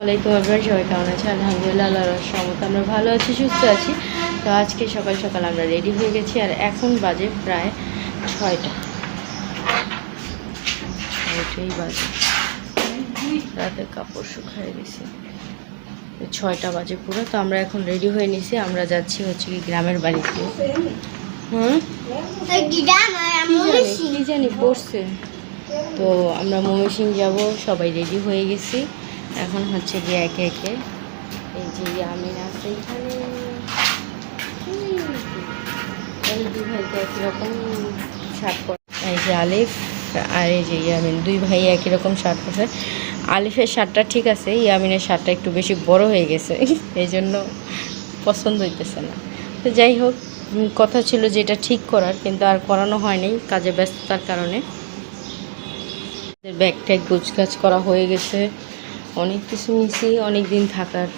ওয়ালাইকুম আসসালাম। সবাই কেমন আছে? আলহামদুলিল্লাহ, আল্লাহর রহমতে আমরা ভালো আছি, সুস্থ আছি। তো আজকে সকাল সকাল আমরা রেডি হয়ে গেছি, আর এখন বাজে প্রায় 6টা। বাজে, রাতে কাপড় শুকায় গেছি, 6টা বাজে পুরো। তো আমরা এখন রেডি হয়ে নিছি, আমরা যাচ্ছি হচ্ছে কি গ্রামের বাড়িতে। কি জানি পড়ছে। তো আমরা ময়মনসিং যাব, সবাই রেডি হয়ে গেছি। এখন হচ্ছে গিয়ে একে একে এই যে আমি আছে এখানে, এই দুই ভাইকে একই রকম শার্ট পরে, এই যে আলিফ আর এই যে ইয়ামিন, দুই ভাই একই রকম শার্ট পরে। আলিফের শার্টটা ঠিক আছে, ইয়ামিনের শার্টটা একটু বেশি বড় হয়ে গেছে, এই জন্য পছন্দ হইতেছে না। তো যাই হোক, কথা ছিল যে এটা ঠিক করার, কিন্তু আর করানো হয়নি কাজে ব্যস্ততার কারণে। ব্যাগ ট্যাগ গোছগাছ করা হয়ে গেছে, অনেক কিছু নিয়েছি, অনেক দিন থাকার,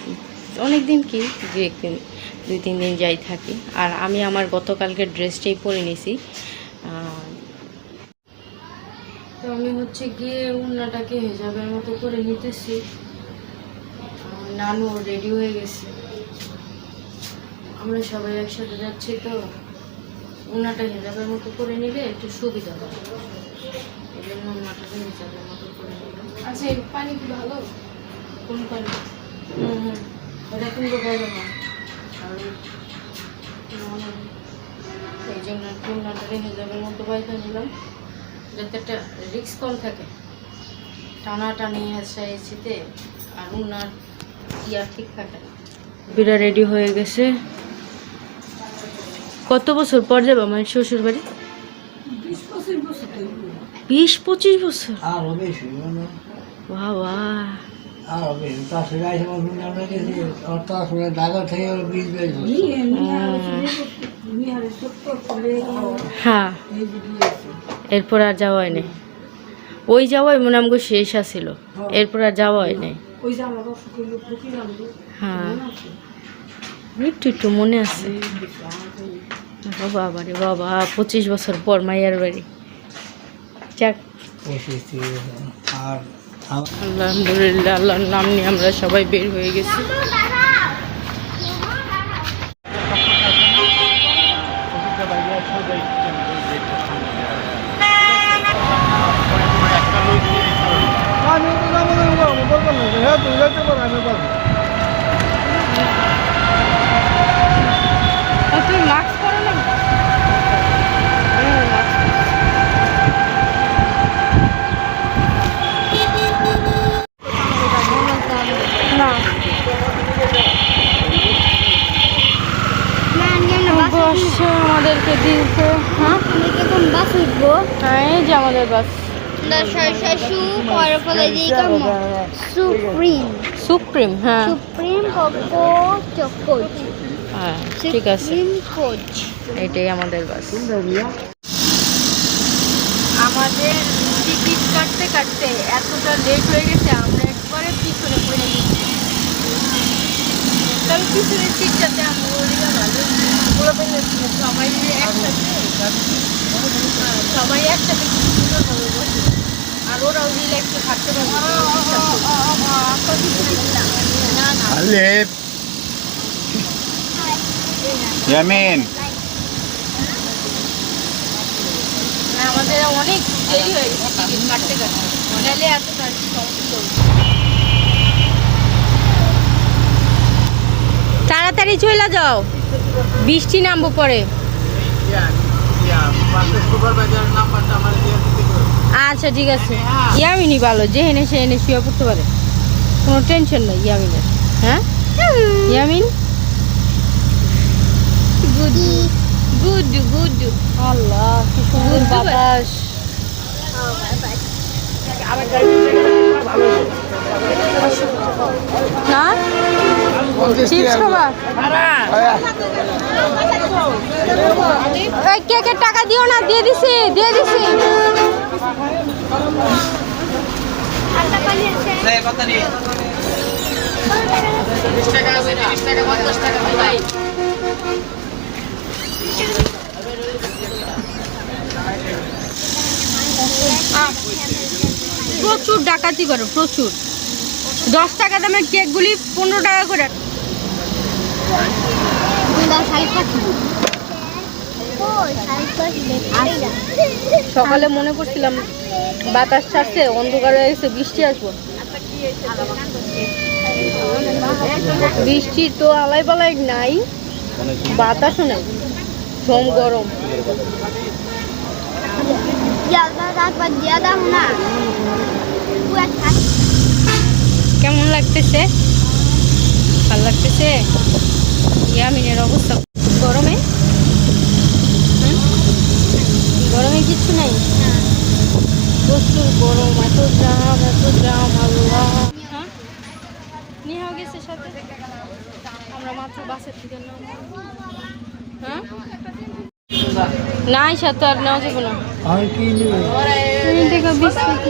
অনেক দিন কি যে একদিন 2-3 দিন যাই থাকি। আর আমি আমার গতকালকের ড্রেসটাই পরে নিয়েছি। তো আমি হচ্ছে গিয়ে উন্নাটাকে হেজাবের মতো করে নিতেছি। নানু রেডি হয়ে গেছে, আমরা সবাই একসাথে যাচ্ছি, তো উন্নাটা হেজাবের মতো করে নিলে একটু সুবিধা হয়, এই জন্য উন্নাটাকে হেজাবের মতো করে নিলাম। আচ্ছা, এই পানি কি ভালো? কোন পানি? এটা কিন্তু ভালো না, এই জন্য উন্নাটাকে হেজাবের মতো বাইরে নিলাম, যাতে একটা রিস্ক কম থাকে। টানাটানি আছে এসিতে, আর উন্নার ইয়ার ঠিক থাকে না। বিরা রেডি হয়ে গেছে। কত বছর পর যাবো আমার শ্বশুর বাড়ি? 20-25 বছর। বাবা, হ্যাঁ, এরপর আর যাওয়া হয় নাই। ওই যাওয়াই মনে আমাকে শেষ আসছিল, এরপর আর যাওয়া হয় নাই। হ্যাঁ, একটু একটু মনে আছে। বাবা রে বাবা, 25 বছর পর মাইয়ার বাড়ি। যাক, আলহামদুলিল্লাহ, আল্লাহর নাম নিয়ে আমরা সবাই বের হয়ে গেছি। তুমি মাস্ক পরো না? আমাদেরকে দিয়েছে। হ্যাঁ, বাস উঠবো। হ্যাঁ, এই যে আমাদের বাস। সুপ্রিম, হ্যাঁ সুপ্রিম কোচ। হ্যাঁ, ঠিক আছে, এটাই আমাদের বাস। আমাদের টিকিট কাটতে কাটতে এতটা লেট হয়ে গেছে, আমরা একবারে পিছনে পড়ে গেছি। তবে পিছনের সিটটাতে আমরা ভালো সবাই একসাথে সুন্দরভাবে বসে, আর ওরাও রিল্যাক্সে থাকতে পারবে। আমাদের অনেক দেরি হয়ে গেছে টিকিট কাটতে কাটতে, নাহলে এত তাড়াতাড়ি চলে যাও, বৃষ্টি নামবো পরে। আচ্ছা ঠিক আছে, ইয়ামিনই ভালো, যে হেনে সে এনে শুয়ে পড়তে পারে, কোনো টেনশন নেই ইয়ামিনের। হ্যাঁ ইয়ামিন, গুড গুড গুড। আল্লাহ, কি সুন্দর বাতাস। না চিপস খাবা? কেকের টাকা দিও না, দিয়ে দিছি। প্রচুর ডাকাতি করে, প্রচুর 10 টাকা দামের কেকগুলি 15 টাকা করে। সকালে মনে করছিলাম বাতাস ছাড়ছে, অন্ধকার হয়ে গেছে, বৃষ্টি আসবো। বৃষ্টি তো আলাই পালাই নাই, বাতাসও নাই, ঝম গরম। কেমন লাগতেছে? ভালো লাগতেছে? ইয়ামিনের অবস্থা গরমে, গরমে কিচ্ছু নাই, প্রচুর গরম, এত জাম আল্লাহ। হ্যাঁ, নিয়েও গেছে সাথে, আমরা মাত্র বাসের থেকে হ্যাঁ নাই সাথে আর নেওয়া যাবে না। আর কি বিস্কুট